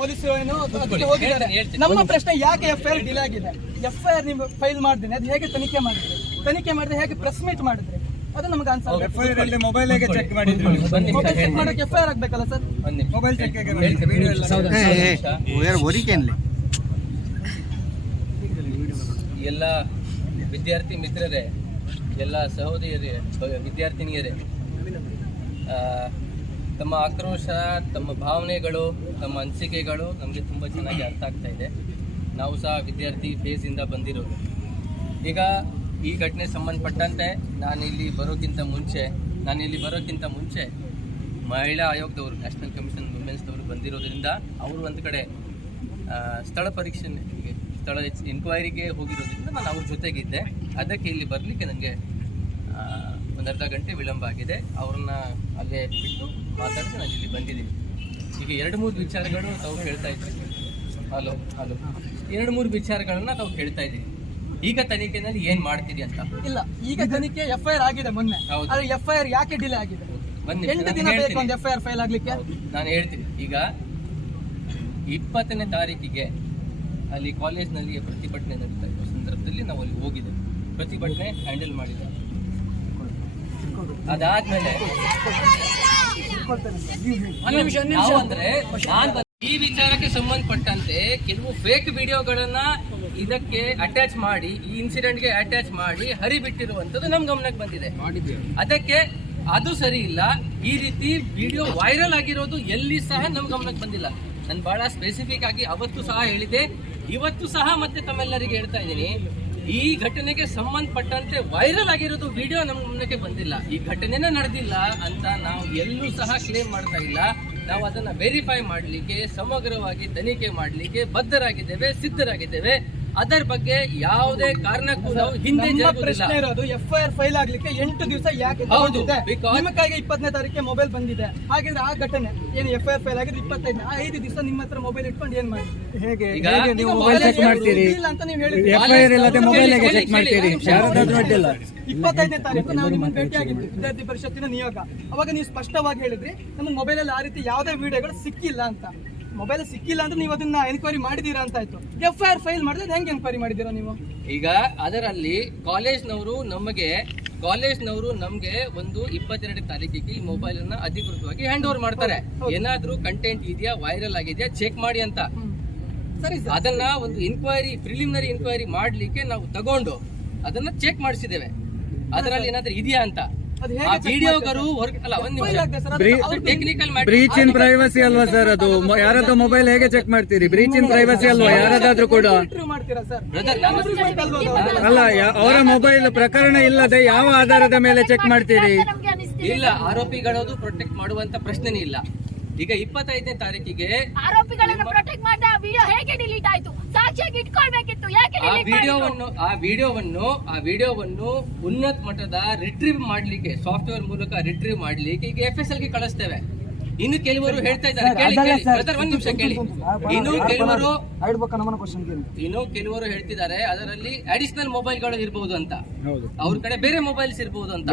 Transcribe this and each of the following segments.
ಪೊಲೀಸರು ಏನು ಹೋಗಿದ್ದಾರೆ. ನಮ್ಮ ಪ್ರಶ್ನೆ ಯಾಕೆ ಎಫ್ಐಆರ್ ಡಿಲೇ ಆಗಿದೆ? ಎಫ್ಐಆರ್ ನೀವು ಫೈಲ್ ಮಾಡಿದ್ರೆ ಅದು ಹೇಗೆ ತನಿಖೆ ಮಾಡಿದ್ರೆ ಹೇಗೆ ಪ್ರೆಸ್ ಮೀಟ್ ಮಾಡಿದ್ರೆ ಅದು ನಮ್ಗೆ ಆನ್ಸರ್. ಮೊಬೈಲ್ ಹೇಗೆ ಚೆಕ್ ಮಾಡಿದ್ರು? ಮೊಬೈಲ್ ಚೆಕ್ ಮಾಡೋಕೆ ಎಫ್ಐಆರ್ ಆಗ್ಬೇಕಲ್ಲ ಸರ್? ಮೊಬೈಲ್ ಚೆಕ್ ಎಲ್ಲ ವಿದ್ಯಾರ್ಥಿ ಮಿತ್ರರೇ, ಎಲ್ಲ ಸಹೋದರಿಯರೇ, ವಿದ್ಯಾರ್ಥಿನಿಯರೇ, ತಮ್ಮ ಆಕ್ರೋಶ, ತಮ್ಮ ಭಾವನೆಗಳು, ತಮ್ಮ ಅನಿಸಿಕೆಗಳು ನಮಗೆ ತುಂಬ ಚೆನ್ನಾಗಿ ಅರ್ಥ ಆಗ್ತಾ ಇದೆ. ನಾವು ಸಹ ವಿದ್ಯಾರ್ಥಿ ಫೇಸಿಂದ ಬಂದಿರೋದು. ಈಗ ಈ ಘಟನೆ ಸಂಬಂಧಪಟ್ಟಂತೆ ನಾನಿಲ್ಲಿ ಬರೋಕ್ಕಿಂತ ಮುಂಚೆ ಮಹಿಳಾ ಆಯೋಗದವರು, ನ್ಯಾಷನಲ್ ಕಮಿಷನ್ ವುಮೆನ್ಸ್ದವರು ಬಂದಿರೋದ್ರಿಂದ ಅವರು ಒಂದು ಕಡೆ ಸ್ಥಳ ಇನ್ಕ್ವೈರಿಗೆ ಹೋಗಿರೋದ್ರಿಂದ ನಾನು ಅವ್ರ ಜೊತೆಗಿದ್ದೆ. ಅದಕ್ಕೆ ಇಲ್ಲಿ ಬರಲಿಕ್ಕೆ ನನಗೆ ಒಂದು ಅರ್ಧ ಗಂಟೆ ವಿಳಂಬ ಆಗಿದೆ. ಅವ್ರನ್ನ ಅಲ್ಲೇ ಬಿಟ್ಟು ಮಾತಾಡಿಸಿ ನಾನು ಇಲ್ಲಿ ಬಂದಿದ್ದೀನಿ. ಈಗ 2-3 ವಿಚಾರಗಳು ತಾವು ಕೇಳ್ತಾ ಇದ್ದೀವಿ. ಹಲೋ 2-3 ವಿಚಾರಗಳನ್ನ ತಾವು ಕೇಳ್ತಾ ಇದ್ದೀವಿ. ಈಗ ತನಿಖೆನಲ್ಲಿ ಏನ್ ಮಾಡ್ತೀರಿ ಅಂತ ಇಲ್ಲ. ಈಗ ತನಿಖೆ ಎಫ್ಐಆರ್ ಆಗಿದೆ ಮೊನ್ನೆ. ಆದ್ರೆ ಎಫ್ಐಆರ್ ಯಾಕೆ ಡಿಲೇ ಆಗಿದೆ? 8 ದಿನ ಬೇಕು ಒಂದು ಎಫ್ಐಆರ್ ಫೈಲ್ ಆಗ್ಲಿಕ್ಕೆ. ನಾನು ಹೇಳ್ತೀನಿ. ಈಗ 20ನೇ ತಾರೀಕಿಗೆ ಅಲ್ಲಿ ಕಾಲೇಜ್ನಲ್ಲಿ ಪ್ರತಿಭಟನೆ ನಡೀತಾ ಇರೋ ಸಂದರ್ಭದಲ್ಲಿ ನಾವು ಅಲ್ಲಿ ಹೋಗಿದ್ದೇವೆ, ಪ್ರತಿಭಟನೆ ಹ್ಯಾಂಡಲ್ ಮಾಡಿದ್ದೇವೆ. ಅದಾದ್ಮೇಲೆ ಈ ವಿಚಾರಕ್ಕೆ ಸಂಬಂಧಪಟ್ಟಂತೆ ಕೆಲವು ಫೇಕ್ ವಿಡಿಯೋಗಳನ್ನ ಇದಕ್ಕೆ ಅಟ್ಯಾಚ್ ಮಾಡಿ, ಈ ಇನ್ಸಿಡೆಂಟ್ಗೆ ಅಟ್ಯಾಚ್ ಮಾಡಿ ಹರಿಬಿಟ್ಟಿರುವಂತದ್ದು ನಮ್ ಗಮನಕ್ಕೆ ಬಂದಿದೆ. ಅದಕ್ಕೆ ಅದು ಸರಿ ಇಲ್ಲ. ಈ ರೀತಿ ವಿಡಿಯೋ ವೈರಲ್ ಆಗಿರೋದು ಎಲ್ಲಿ ಸಹ ನಮ್ ಗಮನಕ್ಕೆ ಬಂದಿಲ್ಲ. ನಾನು ಬಹಳ ಸ್ಪೆಸಿಫಿಕ್ ಆಗಿ ಅವತ್ತು ಸಹ ಹೇಳಿದೆ, ಇವತ್ತು ಸಹ ಮತ್ತೆ ತಮ್ಮೆಲ್ಲರಿಗೆ ಹೇಳ್ತಾ ಇದ್ದೀನಿ, ಈ ಘಟನೆಗೆ ಸಂಬಂಧಪಟ್ಟಂತೆ ವೈರಲ್ ಆಗಿರೋದು ವಿಡಿಯೋ ನಮ್ಮ ಗಮನಕ್ಕೆ ಬಂದಿಲ್ಲ. ಈ ಘಟನೆನೇ ನಡೆದಿಲ್ಲ ಅಂತ ನಾವು ಎಲ್ಲೂ ಸಹ ಕ್ಲೇಮ್ ಮಾಡ್ತಾ ಇಲ್ಲ. ನಾವು ಅದನ್ನ ವೆರಿಫೈ ಮಾಡಲಿಕ್ಕೆ, ಸಮಗ್ರವಾಗಿ ತನಿಖೆ ಮಾಡಲಿಕ್ಕೆ ಬದ್ಧರಾಗಿದ್ದೇವೆ, ಸಿದ್ಧರಾಗಿದ್ದೇವೆ. ಅದರ ಬಗ್ಗೆ ಯಾವುದೇ ಕಾರಣಕ್ಕೂ ನಾವು ಹಿಂದೆ ಪ್ರಶ್ನೆ ಇರೋದು ಎಫ್ಐಆರ್ ಫೈಲ್ ಆಗ್ಲಿಕ್ಕೆ 8 ದಿವಸ ಯಾಕೆ? ಹೌದು, ನಿಮ್ಮ ಕೈಗೆ 20ನೇ ತಾರೀಕಿಗೆ ಮೊಬೈಲ್ ಬಂದಿದೆ. ಹಾಗಿದ್ರೆ ಆ ಘಟನೆ ಏನು ಎಫ್ಐಆರ್ ಫೈಲ್ ಆಗಿದ್ರೆ 25 5 ದಿವಸ ನಿಮ್ಮ ಹತ್ರ ಮೊಬೈಲ್ ಇಟ್ಕೊಂಡು ಏನ್ ಮಾಡಿ? ಹೇಗೆ ನೀವು ಮೊಬೈಲ್ ಚೆಕ್ ಮಾಡ್ತೀರಿ ಅಂತ ನೀವು ಹೇಳಿದ್ರಿ. ಎಫ್ಐಆರ್ ಇಲ್ಲದೆ ಮೊಬೈಲ್ ಹೇಗೆ ಚೆಕ್ ಮಾಡ್ತೀರಿ? 25ನೇ ತಾರೀಕು ನಾವು ನಿಮ್ಮನ್ನು ಭೇಟಿಯಾಗಿದ್ವಿ, ವಿದ್ಯಾರ್ಥಿ ಪರಿಷತ್ತಿನ ನಿಯೋಗ. ಅವಾಗ ನೀವು ಸ್ಪಷ್ಟವಾಗಿ ಹೇಳಿದ್ರಿ ನಮಗೆ ಮೊಬೈಲ್ ಅಲ್ಲಿ ಆ ರೀತಿ ಯಾವುದೇ ವಿಡಿಯೋಗಳು ಸಿಕ್ಕಿಲ್ಲ ಅಂತ. ಮೊಬೈಲ್ ಸಿಕ್ಕಿಲ್ಲ ಅಂದ್ರೆ ನೀವು ಅದನ್ನ ಎನ್ಕ್ವೈರಿ ಮಾಡಿದೀರಾ ಅಂತ ಆಯ್ತು. ಎಫ್ಐಆರ್ ಫೈಲ್ ಮಾಡಿದ್ರೆ ಹೆಂಗೆ ಎನ್ಕ್ವೈರಿ ಮಾಡಿದೀರಾ ನೀವು? ಈಗ ಅದರಲ್ಲಿ ಕಾಲೇಜ್ನವರು ನಮ್ಗೆ ಒಂದು 22 ತಾರೀಕಿಗೆ ಈ ಮೊಬೈಲ್ ಅನ್ನ ಅಧಿಕೃತವಾಗಿ ಹ್ಯಾಂಡ್ ಓವರ್ ಮಾಡ್ತಾರೆ. ಏನಾದ್ರೂ ಕಂಟೆಂಟ್ ಇದೆಯಾ, ವೈರಲ್ ಆಗಿದೆಯಾ ಚೆಕ್ ಮಾಡಿ ಅಂತ. ಸರಿ, ಅದನ್ನ ಒಂದು ಪ್ರಿಲಿಮಿನರಿ ಇನ್ಕ್ವೈರಿ ಮಾಡ್ಲಿಕ್ಕೆ ನಾವು ತಗೊಂಡು ಅದನ್ನ ಚೆಕ್ ಮಾಡಿಸಿದ್ದೇವೆ. ಅದರಲ್ಲಿ ಏನಾದ್ರೂ ಇದೆಯಾ ಅಂತ. ವಿಡಿಯೋಗರು ಬ್ರೀಚ್ ಇನ್ ಪ್ರೈವಸಿ ಅಲ್ವಾ ಸರ್? ಅದು ಯಾರದ್ದು ಮೊಬೈಲ್ ಹೇಗೆ ಚೆಕ್ ಮಾಡ್ತೀರಿ? ಬ್ರೀಚ್ ಇನ್ ಪ್ರೈವಸಿ ಅಲ್ವಾ? ಯಾರದಾದ್ರೂ ಕೂಡ ಅಲ್ಲ, ಅವರ ಮೊಬೈಲ್ ಪ್ರಕರಣ ಇಲ್ಲದೆ ಯಾವ ಆಧಾರದ ಮೇಲೆ ಚೆಕ್ ಮಾಡ್ತೀರಿ? ಇಲ್ಲ, ಆರೋಪಿಗಳದು ಪ್ರೊಟೆಕ್ಟ್ ಮಾಡುವಂತ ಪ್ರಶ್ನೆನೇ ಇಲ್ಲ. ಈಗ 25ನೇ ತಾರೀಕಿಗೆ ಆರೋಪಿಗಳನ್ನು ಪ್ರೊಟೆಕ್ಟ್ ಮಾಡಿದ ವಿಡಿಯೋ ಹೇಗೆ ಡಿಲೀಟ್ ಆಯ್ತು? ಸಾಕ್ಷಿಯಾಗಿ ಇಟ್ಕೊಳ್ಬೇಕಿತ್ತು. ಯಾಕೆ ಆ ವಿಡಿಯೋವನ್ನು ಉನ್ನತ ಮಟ್ಟದ ರಿಟ್ರೀವ್ ಮಾಡ್ಲಿಕ್ಕೆ, ಸಾಫ್ಟ್ವೇರ್ ಮೂಲಕ ರಿಟ್ರೀವ್ ಮಾಡ್ಲಿಕ್ಕೆ ಈಗ FSL ಗೆ ಕಳಿಸ್ತೇವೆ. ಇನ್ನು ಕೆಲವರು ಹೇಳ್ತಾ ಇದ್ದಾರೆ, ಒಂದ್ ನಿಮಿಷ ಕೇಳಿ. ಇನ್ನು ಕೆಲವರು ಹೇಳ್ತಿದ್ದಾರೆ ಅದರಲ್ಲಿ ಅಡಿಷನಲ್ ಮೊಬೈಲ್ಗಳು ಇರಬಹುದು ಅಂತ, ಅವ್ರ ಕಡೆ ಬೇರೆ ಮೊಬೈಲ್ಸ್ ಇರಬಹುದು ಅಂತ.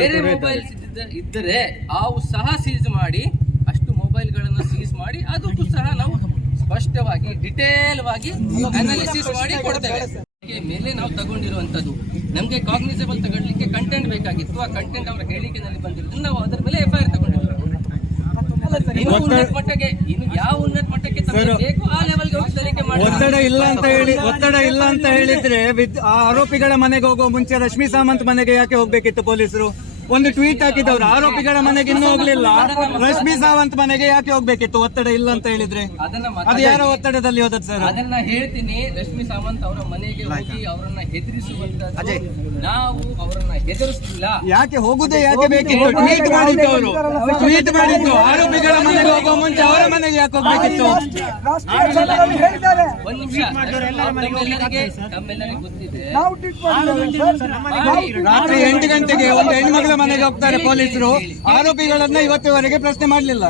ಬೇರೆ ಮೊಬೈಲ್ಸ್ ಇದ್ದರೆ ಅವು ಸಹ ಸೀಸ್ ಮಾಡಿ, ಅಷ್ಟು ಮೊಬೈಲ್ಗಳನ್ನು ಸೀಸ್ ಮಾಡಿ ಅದಕ್ಕೂ ಸಹ ನಾವು ಸ್ಪಷ್ಟವಾಗಿ ಡಿಟೇಲ್ ಆಗಿ ಅನಾಲಿಸಿಸ್ ಮಾಡಿ ಕೊಡ್ತೇವೆ. ಮೇಲೆ ನಾವು ತಗೊಂಡಿರುವಂತದ್ದು ನಮ್ಗೆ ಕಾಗ್ನಿಸಬಲ್ ತಗೊಳ್ಳಿಕ್ಕೆ ಕಂಟೆಂಟ್ ಬೇಕಾಗಿತ್ತು. ಆ ಕಂಟೆಂಟ್ ಅವರ ಹೇಳಿಕೆನಲ್ಲಿ ಬಂದಿರೋದು ನಾವು ಅದರ ಮೇಲೆ FIR ತಗೊಂಡಿದ್ದೀವಿ. ಇನ್ನು ಯಾವ ಉನ್ನತ ಮಟ್ಟಕ್ಕೆ ಬೇಕು ಆ ಲೆವೆಲ್ಗೆ ಹೋಗಿ ತನಿಖೆ ಮಾಡಿ. ಒತ್ತಡ ಇಲ್ಲ ಅಂತ ಹೇಳಿದ್ರೆ ಆರೋಪಿಗಳ ಮನೆಗೆ ಹೋಗುವ ಮುಂಚೆ ರಶ್ಮಿ ಸಾವಂತ್ ಮನೆಗೆ ಯಾಕೆ ಹೋಗ್ಬೇಕಿತ್ತು ಪೊಲೀಸರು? ಒಂದು ಟ್ವೀಟ್ ಹಾಕಿದವರು ಆರೋಪಿಗಳ ಮನೆಗೆ ಇನ್ನೂ ಹೋಗ್ಲಿಲ್ಲ, ರಶ್ಮಿ ಸಾವಂತ್ ಮನೆಗೆ ಯಾಕೆ ಹೋಗ್ಬೇಕಿತ್ತು? ಒತ್ತಡ ಇಲ್ಲ ಅಂತ ಹೇಳಿದ್ರೆ ಅದು ಯಾರೋ ಒತ್ತಡದಲ್ಲಿ ಹೋದದ್ದು ಸರ್? ಅದನ್ನ ಹೇಳ್ತೀನಿ. ರಶ್ಮಿ ಸಾವಂತ್ ಅವರ ಮನೆಗೆ ಹೋಗಿ ಅವರನ್ನ ಹೆದರಿಸುವಂತದ್ದು, ನಾವು ಅವರನ್ನ ಹೆದರಿಸಲಿಲ್ಲ. ಯಾಕೆ ಹೋಗುದೇ ಯಾಕೆ ಬೇಕಿತ್ತು? ಟ್ವೀಟ್ ಮಾಡಿದ್ದು ಆರೋಪಿಗಳ ಮನೆಗೆ ಹೋಗುವ ಮುಂಚೆ ಅವರ ಮನೆಗೆ ಯಾಕೆ ಹೋಗ್ಬೇಕಿತ್ತು? ಒಂದ್ ನಿಮಿಷ, ತಮ್ಮೆಲ್ಲರಿಗೂ ಗೊತ್ತಿದೆ, ರಾತ್ರಿ 8 ಗಂಟೆಗೆ ಒಂದು ಹೆಣ್ಮಗಳ ಮನೆಗೆ ಹೋಗ್ತಾರೆ ಪೊಲೀಸರು. ಆರೋಪಿಗಳನ್ನ ಇವತ್ತಿವರೆಗೆ ಪ್ರಶ್ನೆ ಮಾಡಲಿಲ್ಲ.